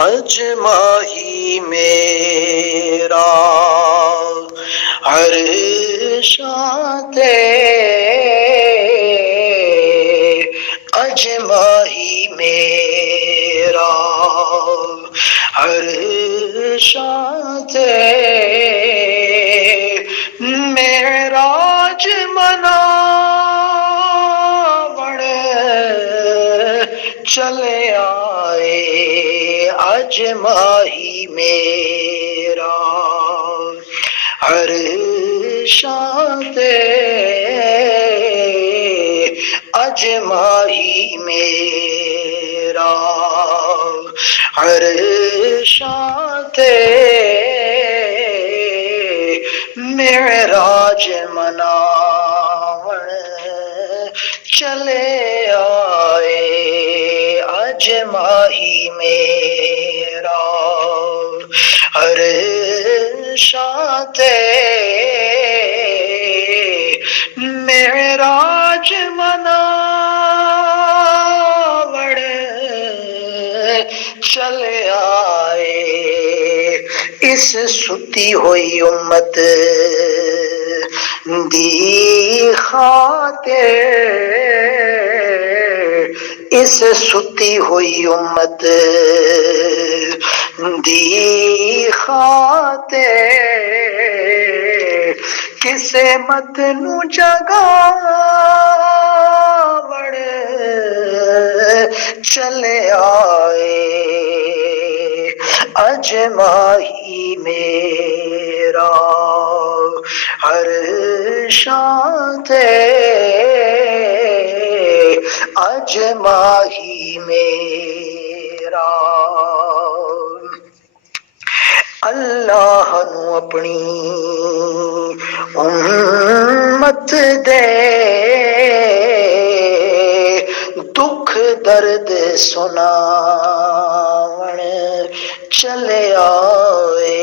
اجماہی میرا عرشاں اجماہی میرا عرشاں معراج مناوڑ چلے آئے اجماہی میرا عرشاں اجماہی میرا عرشاں معراج مناوڑ چلے آئے اجماہی میرا عرشاں معراج مناوڑ چلے آئے اس ستی ہوئی امت دی خاطر اس ستی ہوئی امت دی خاطر کسے مت نو جگاوڑ چلے آئے اجماہی میرا عرشاں اجماہی میرا اللہ نو اپنی امت دے دکھ درد سناون چلے آئے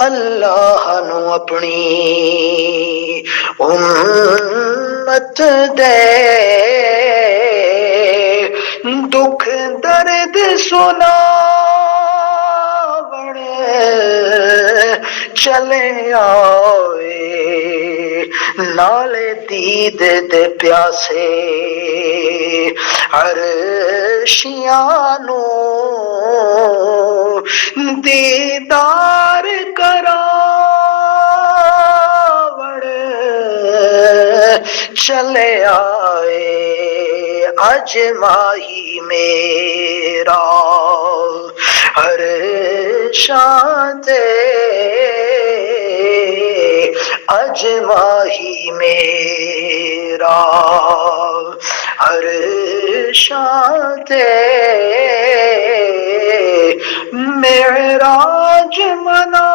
اللہ نو اپنی امت دے دکھ درد سناون چلے آئے نالے دید دے پیاسے عرشیاں نو دیدار کراوڑ چلے آئے اجماہی میرا عرشاں اجماہی میرا عرشاں معراج مناوڑ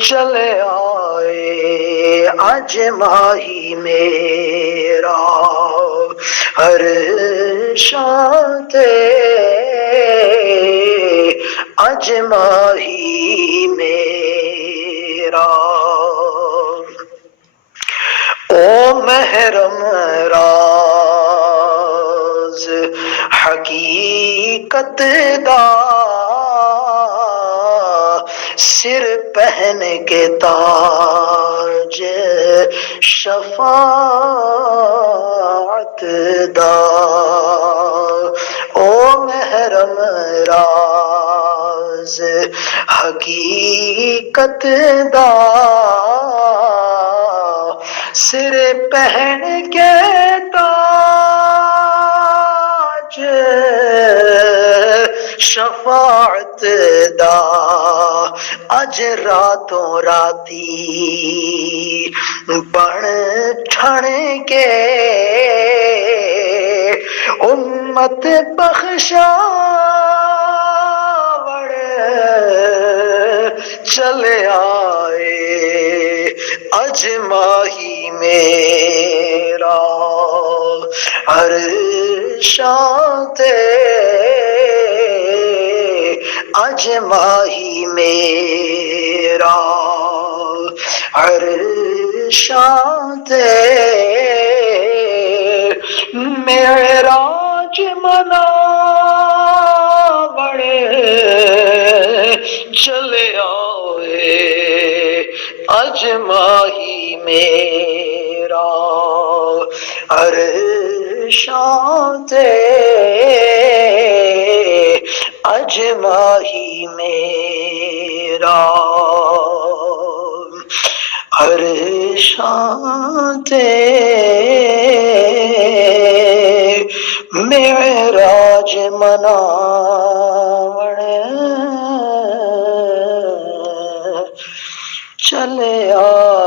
چلے آئے اجماہی میرا عرشاں اجماہی میرا او محرم راز حقیقت دا سر پہن کے تاج شفاعت دا او محرم راز حقیقت دا سر پہن کے تاج شفاعت دا اج راتوں راتی بن ٹھن کے امت بخشاوڑ چلے آئے اجماہی میرا عرشاں اجماہی میرا عرشاں معراج مناوڑ چلے آئے اج ماہی میرا عرشاں تے اج ماہی میرا عرشاں تے معراج مناوڑ چلے آ